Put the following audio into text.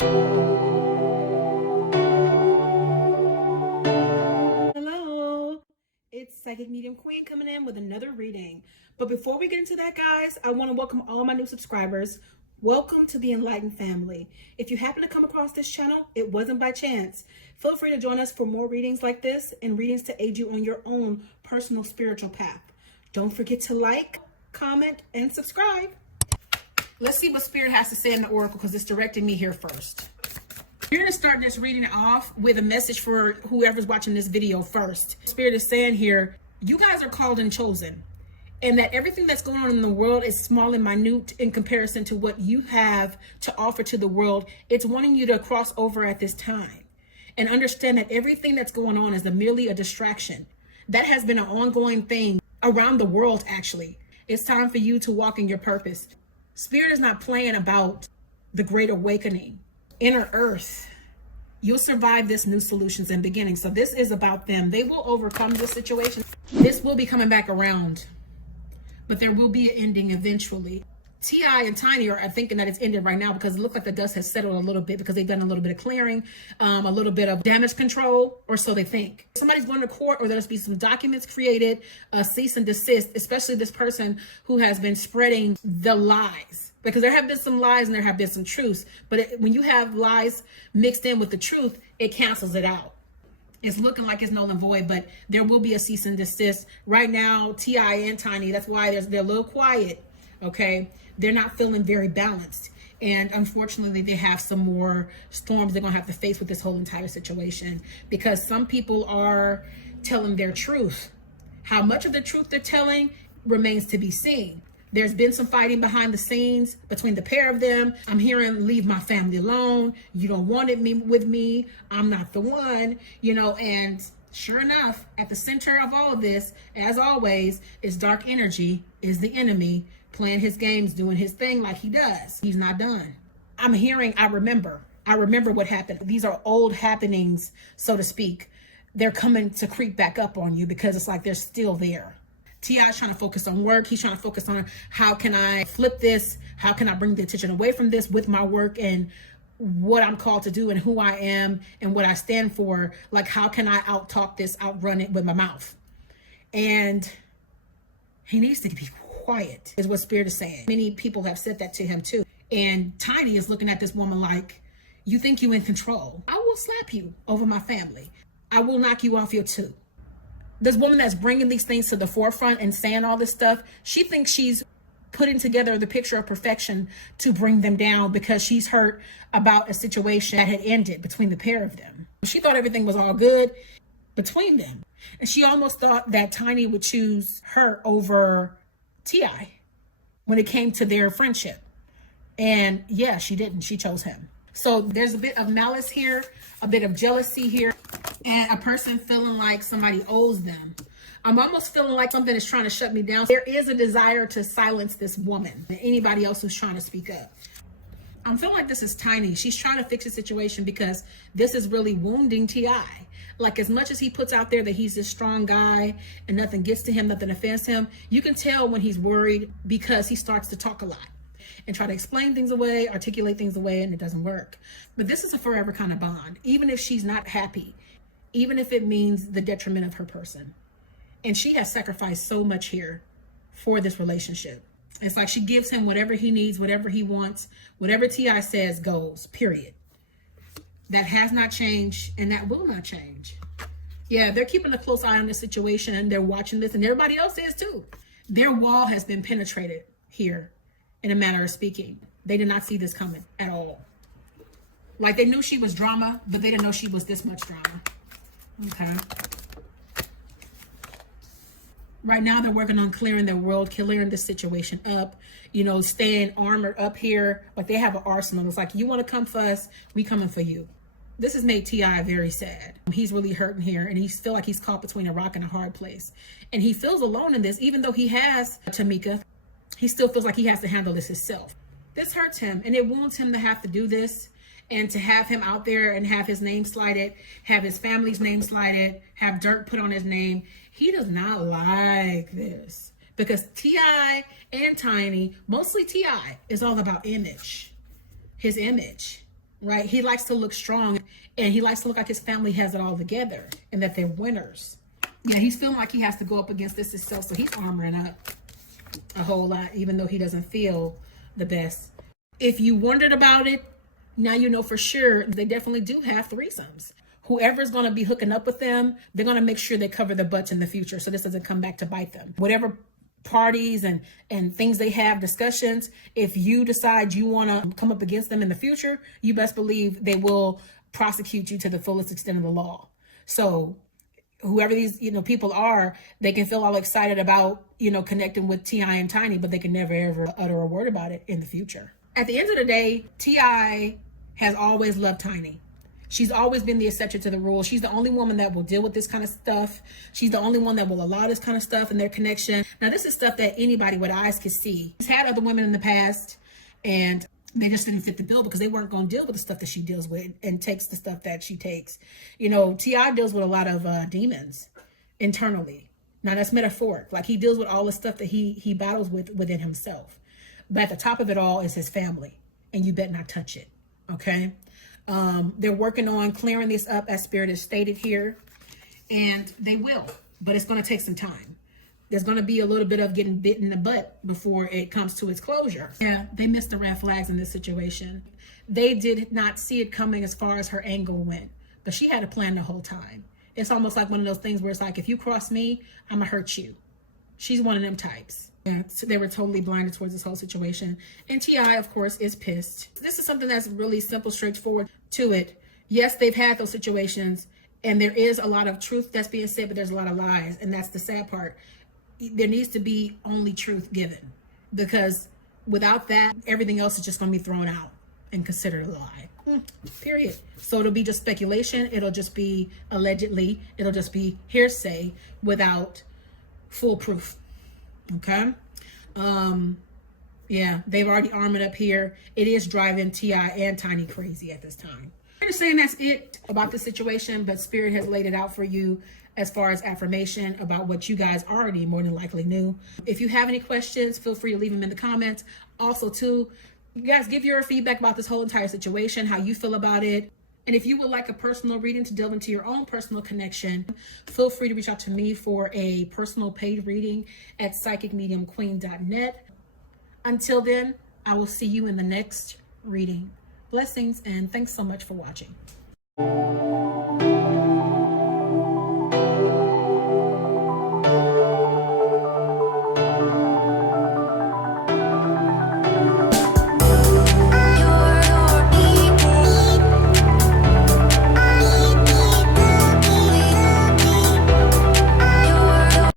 Hello, it's Psychic Medium Queen coming in with another reading. But before we get into that, guys, I want to welcome all my new subscribers. Welcome to the Enlightened family. If you happen to come across this channel, it wasn't by chance. Feel free to join us for more readings like this and readings to aid you on your own personal spiritual path. Don't forget to like, comment, and subscribe. Let's see what Spirit has to say in the Oracle because it's directing me here first. You're going to start this reading off with a message for whoever's watching this video first. Spirit is saying here, you guys are called and chosen, and that everything that's going on in the world is small and minute in comparison to what you have to offer to the world. It's wanting you to cross over at this time and understand that everything that's going on is merely a distraction. That has been an ongoing thing around the world, actually. It's time for you to walk in your purpose. Spirit is not playing about the Great Awakening. Inner Earth, you'll survive this new solutions and beginnings. So this is about them. They will overcome this situation. This will be coming back around, but there will be an ending eventually. T.I. and Tiny are thinking that it's ended right now because it looks like the dust has settled a little bit because they've done a little bit of clearing, a little bit of damage control, or so they think. Somebody's going to court, or there's be some documents created, cease and desist, especially this person who has been spreading the lies. Because there have been some lies and there have been some truths. But when you have lies mixed in with the truth, it cancels it out. It's looking like it's null and void, but there will be a cease and desist. Right now, T.I. and Tiny, that's why they're a little quiet, okay? They're not feeling very balanced. And unfortunately, they have some more storms they're going to have to face with this whole entire situation. Because some people are telling their truth. How much of the truth they're telling remains to be seen. There's been some fighting behind the scenes between the pair of them. I'm hearing, leave my family alone. You don't want it with me. I'm not the one, and sure enough, at the center of all of this, as always, is dark energy, is the enemy playing his games, doing his thing like he does. He's not done. I'm hearing, I remember what happened. These are old happenings, so to speak. They're coming to creep back up on you because it's like they're still there. T.I. is trying to focus on work. He's trying to focus on how can I flip this? How can I bring the attention away from this with my work and what I'm called to do and who I am and what I stand for? Like, how can I out-talk this, outrun it with my mouth? And he needs to be quiet, is what Spirit is saying. Many people have said that to him too. And Tiny is looking at this woman like, you think you in control? I will slap you over my family. I will knock you off your two. This woman that's bringing these things to the forefront and saying all this stuff, she thinks she's putting together the picture of perfection to bring them down because she's hurt about a situation that had ended between the pair of them. She thought everything was all good between them. And she almost thought that Tiny would choose her over T.I. when it came to their friendship. And yeah, she didn't. She chose him. So there's a bit of malice here, a bit of jealousy here, and a person feeling like somebody owes them. I'm almost feeling like something is trying to shut me down. There is a desire to silence this woman and anybody else who's trying to speak up. I'm feeling like this is Tiny. She's trying to fix the situation because this is really wounding T.I. Like, as much as he puts out there that he's this strong guy and nothing gets to him, nothing offends him, you can tell when he's worried because he starts to talk a lot and try to explain things away, articulate things away, and it doesn't work. But this is a forever kind of bond, even if she's not happy, even if it means the detriment of her person. And she has sacrificed so much here for this relationship. It's like she gives him whatever he needs, whatever he wants, whatever T.I. says goes, period. That has not changed, and that will not change. Yeah, they're keeping a close eye on this situation, and they're watching this, and everybody else is too. Their wall has been penetrated here, in a manner of speaking. They did not see this coming at all. Like, they knew she was drama, but they didn't know she was this much drama. Okay. Right now, they're working on clearing their world, clearing this situation up, staying armored up here. Like, they have an arsenal. It's like, you want to come for us, we coming for you. This has made T.I. very sad. He's really hurting here, and he feels like he's caught between a rock and a hard place. And he feels alone in this, even though he has Tamika. He still feels like he has to handle this himself. This hurts him, and it wounds him to have to do this and to have him out there and have his name slighted, have his family's name slighted, have dirt put on his name. He does not like this because T.I. and Tiny, mostly T.I., is all about image, his image. right? He likes to look strong, and he likes to look like his family has it all together and that they're winners. Yeah, he's feeling like he has to go up against this himself, so he's armoring up a whole lot, even though he doesn't feel the best. If you wondered about it, now you know for sure they definitely do have threesomes. Whoever's going to be hooking up with them, they're going to make sure they cover their butts in the future so this doesn't come back to bite them. Whatever parties and things they have, discussions, if you decide you want to come up against them in the future, you best believe they will prosecute you to the fullest extent of the law. So whoever these people are, they can feel all excited about connecting with T.I. and Tiny, but they can never ever utter a word about it in the future. At the end of the day, T.I. has always loved Tiny. She's always been the exception to the rule. She's the only woman that will deal with this kind of stuff. She's the only one that will allow this kind of stuff in their connection. Now, this is stuff that anybody with eyes can see. She's had other women in the past, and they just didn't fit the bill because they weren't going to deal with the stuff that she deals with and takes the stuff that she takes. T.I. deals with a lot of demons internally. Now, that's metaphoric. Like, he deals with all the stuff that he battles with within himself. But at the top of it all is his family, and you bet not touch it, okay? They're working on clearing this up, as Spirit has stated here, and they will, but it's going to take some time. There's going to be a little bit of getting bit in the butt before it comes to its closure. Yeah, they missed the red flags in this situation. They did not see it coming as far as her angle went, but she had a plan the whole time. It's almost like one of those things where it's like, if you cross me, I'm going to hurt you. She's one of them types. Yeah, so they were totally blinded towards this whole situation. And T.I., of course, is pissed. This is something that's really simple, straightforward to it. Yes, they've had those situations, and there is a lot of truth that's being said, but there's a lot of lies, and that's the sad part. There needs to be only truth given, because without that, everything else is just going to be thrown out and considered a lie. Period. So it'll be just speculation. It'll just be allegedly. It'll just be hearsay without full proof. Okay. Yeah, they've already armed it up here. It is driving T.I. and Tiny crazy at this time. I'm just saying that's it about the situation, but Spirit has laid it out for you as far as affirmation about what you guys already more than likely knew. If you have any questions, feel free to leave them in the comments. Also, too, you guys give your feedback about this whole entire situation, how you feel about it. And if you would like a personal reading to delve into your own personal connection, feel free to reach out to me for a personal paid reading at psychicmediumqueen.net. Until then, I will see you in the next reading. Blessings, and thanks so much for watching.